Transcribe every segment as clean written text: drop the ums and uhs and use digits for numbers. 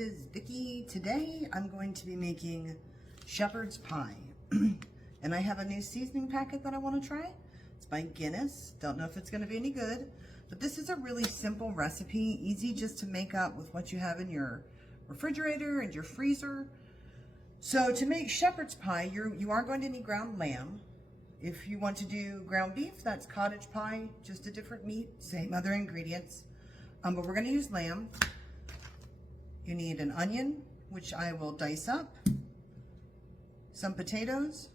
it is Vicky. Today I'm going to be making shepherd's pie. And I have a new seasoning packet that I want to try. It's by Guinness. Don't know if it's going to be any good, but this is a really simple recipe, easy just to make up with what you have in your refrigerator and your freezer. So to make shepherd's pie, you are going to need ground lamb. If you want to do ground beef, that's cottage pie, just a different meat, same other ingredients. But we're going to use lamb. You need an onion, which I will dice up. Some potatoes.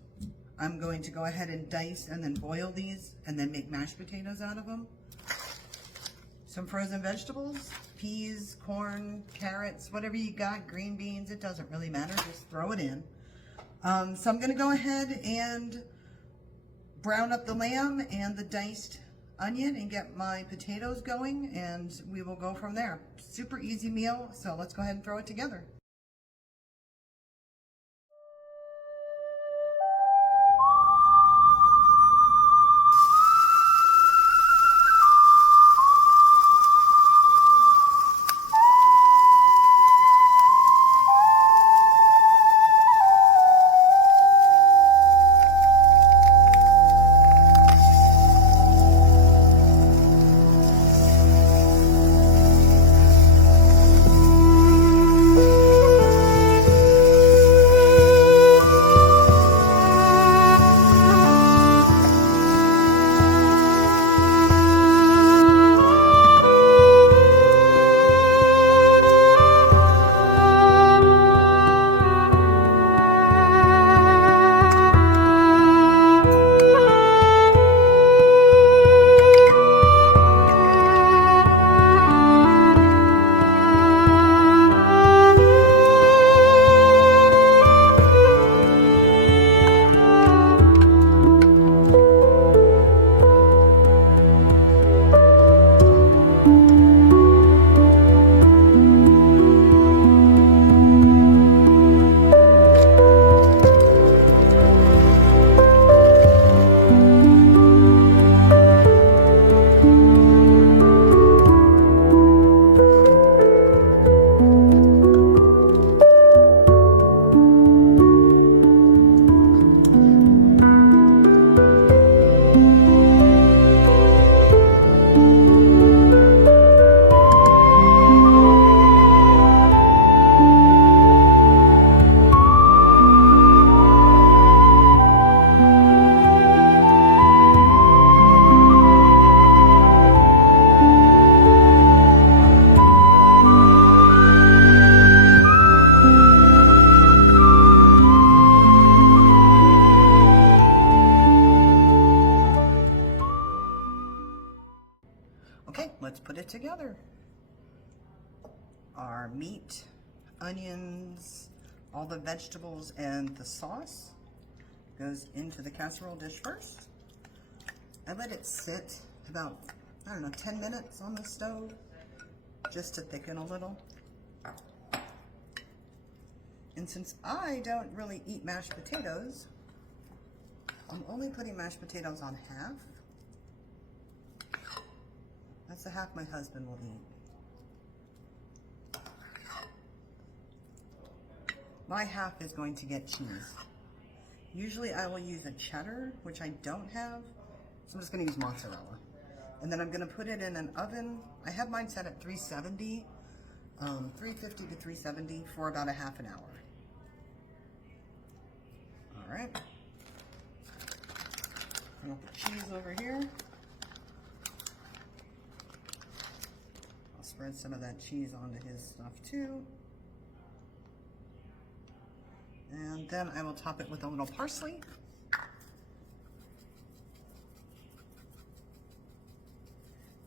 I'm going to go ahead and dice and then boil these and then make mashed potatoes out of them. Some frozen vegetables, peas, corn, carrots, whatever you got, green beans, it doesn't really matter, just throw it in. So I'm going to go ahead and brown up the lamb and the diced onion and get my potatoes going, and we will go from there. Super easy meal, so let's go ahead and throw it together. Okay, let's put it together. Our meat, onions, all the vegetables, and the sauce goes into the casserole dish first. I let it sit about, 10 minutes on the stove, just to thicken a little. And since I don't really eat mashed potatoes, I'm only putting mashed potatoes on half. That's the half my husband will eat. My half is going to get cheese. Usually I will use a cheddar, which I don't have, so I'm just going to use mozzarella. And then I'm going to put it in an oven. I have mine set at 370, 350 to 370 for about a half an hour. All right. I'll put the cheese over here. Spread some of that cheese onto his stuff too. And then I will top it with a little parsley.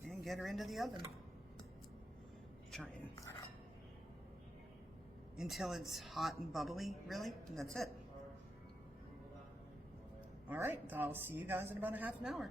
And get her into the oven. Try it until it's hot and bubbly, really, and that's it. All right, I'll see you guys in about a half an hour.